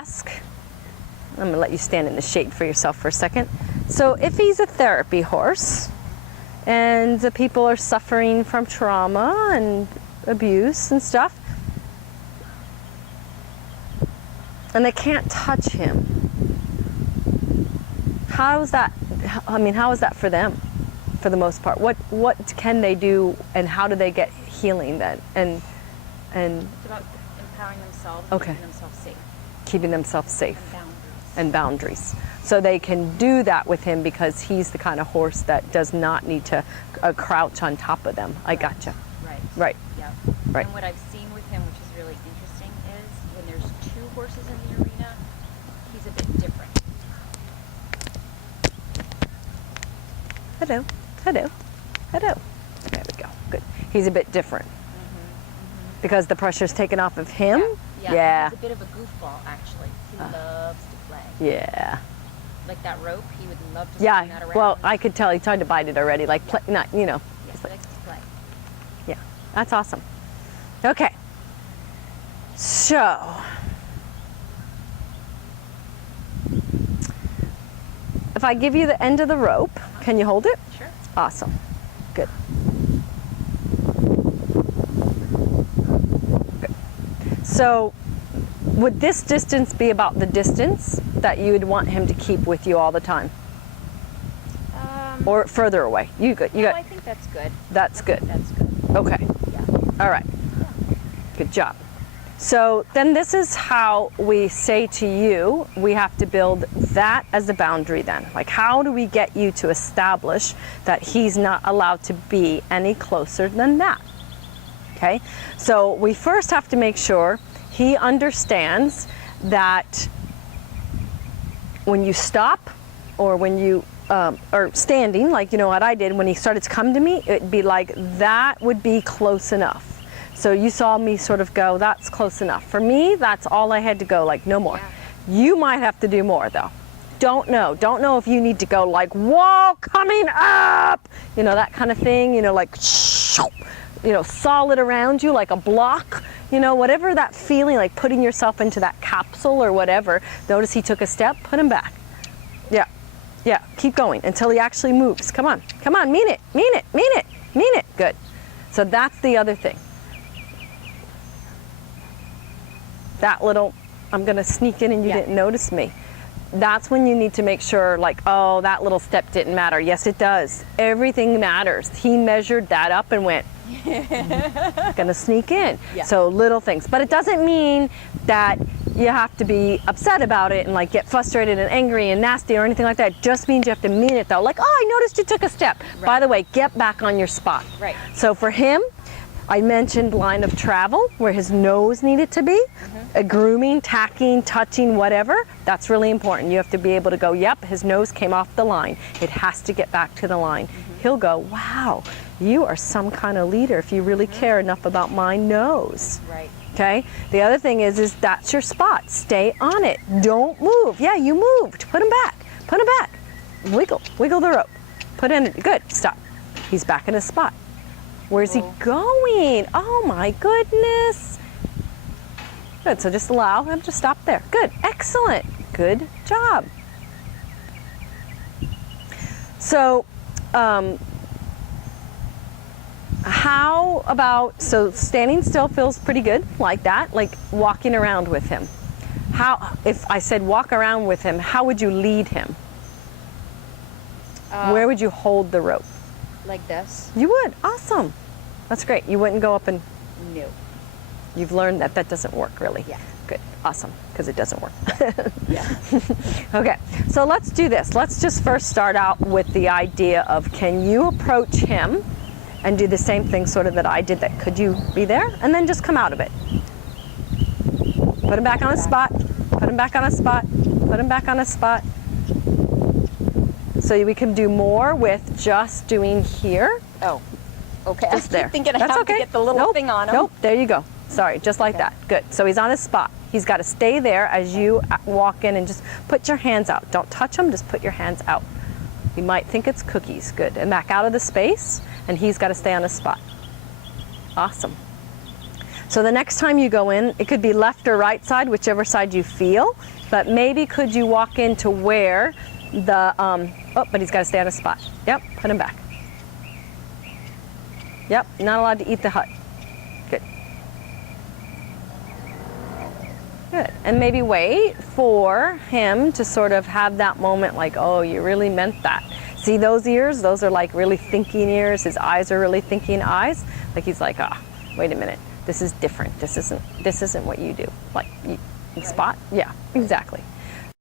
ask, I'm going to let you stand in the shade for yourself for a second. So if he's a therapy horse and the people are suffering from trauma and abuse and stuff, and they can't touch him, how is that, I mean, how is that for them, for the most part? What can they do, and how do they get healing then? And it's about empowering themselves, okay, keeping themselves safe. Keeping themselves safe. And boundaries. And boundaries. So they can do that with him because he's the kind of horse that does not need to crouch on top of them. I gotcha. Right. Right. Yep. Right. And what I've seen with him, which is really interesting, is when there's two horses in the arena, he's a bit different. Hello. Hello. Hello. There we go. Good. He's a bit different. Because the pressure's taken off of him? Yeah. He's a bit of a goofball, actually. He loves to play. Yeah. Like that rope, he would love to swing that around. Well, I could tell he tried to bite it already. Like, play, not, you know. Yeah, he likes to play. Yeah, that's awesome. Okay. So, if I give you the end of the rope, can you hold it? Sure. Awesome. Good. Good. So, would this distance be about the distance that you would want him to keep with you all the time? Or further away? You good? You got? I think that's good. That's good. That's good. Okay. Yeah. All right. Good job. So then this is how we say to you, we have to build that as a boundary then. Like, how do we get you to establish that he's not allowed to be any closer than that? Okay? So we first have to make sure he understands that when you stop, or when you or standing, like, you know what I did when he started to come to me, it'd be like, that would be close enough. So you saw me sort of go, that's close enough. For me, that's all I had to go, like, no more. Yeah. You might have to do more though. Don't know if you need to go like, wall coming up, you know, that kind of thing, you know, like, you know, solid around you like a block, you know, whatever that feeling, like putting yourself into that capsule or whatever. Notice he took a step, put him back. Yeah. Yeah, keep going until he actually moves. Come on, mean it, mean it, mean it, mean it. Good. So that's the other thing. That little, I'm gonna sneak in and you didn't notice me. That's when you need to make sure, like, oh, that little step didn't matter. Yes, it does. Everything matters. He measured that up and went, gonna sneak in. Yeah. So little things. But it doesn't mean that you have to be upset about it and like get frustrated and angry and nasty or anything like that. It just means you have to mean it though. Like, oh, I noticed you took a step. Right. By the way, get back on your spot. Right. So for him, I mentioned line of travel, where his nose needed to be. Grooming, tacking, touching, whatever. That's really important. You have to be able to go, yep, his nose came off the line. It has to get back to the line. He'll go, wow, you are some kind of leader if you really care enough about my nose. Right. Okay? The other thing is that's your spot. Stay on it. Don't move. Yeah, you moved. Put him back. Put him back. Wiggle. Wiggle the rope. Put in. Good. Stop. He's back in his spot. Where's he going? Oh my goodness. Good. So just allow him to stop there. Good. Excellent. Good job. So, how about, so standing still feels pretty good like that, like walking around with him. How, if I said walk around with him, how would you lead him? Where would you hold the rope? Like this. You would. Awesome. That's great. You wouldn't go up and... No. You've learned that that doesn't work, really. Yeah. Good. Awesome. Because it doesn't work. Yeah. Okay. So let's do this. Let's just first start out with the idea of, can you approach him and do the same thing sort of that I did? That could you be there? And then just come out of it. Put him back on his spot. Put him back on his spot. Put him back on his spot. So we can do more with just doing here. Oh, okay. Just I keep thinking I have to get the little thing on him. Nope, there you go. Sorry, just like that. Good. So he's on his spot. He's got to stay there as you walk in and just put your hands out. Don't touch him, just put your hands out. You might think it's cookies. Good. And back out of the space, and he's got to stay on his spot. Awesome. So the next time you go in, it could be left or right side, whichever side you feel, but maybe could you walk into where the, oh, but he's got to stay on a spot. Yep, put him back. Yep, not allowed to eat the hut. Good. Good. And maybe wait for him to sort of have that moment like, oh, you really meant that. See those ears? Those are like really thinking ears. His eyes are really thinking eyes. Like he's like, ah, wait a minute. This is different. This isn't what you do. Like, you spot? Yeah, exactly.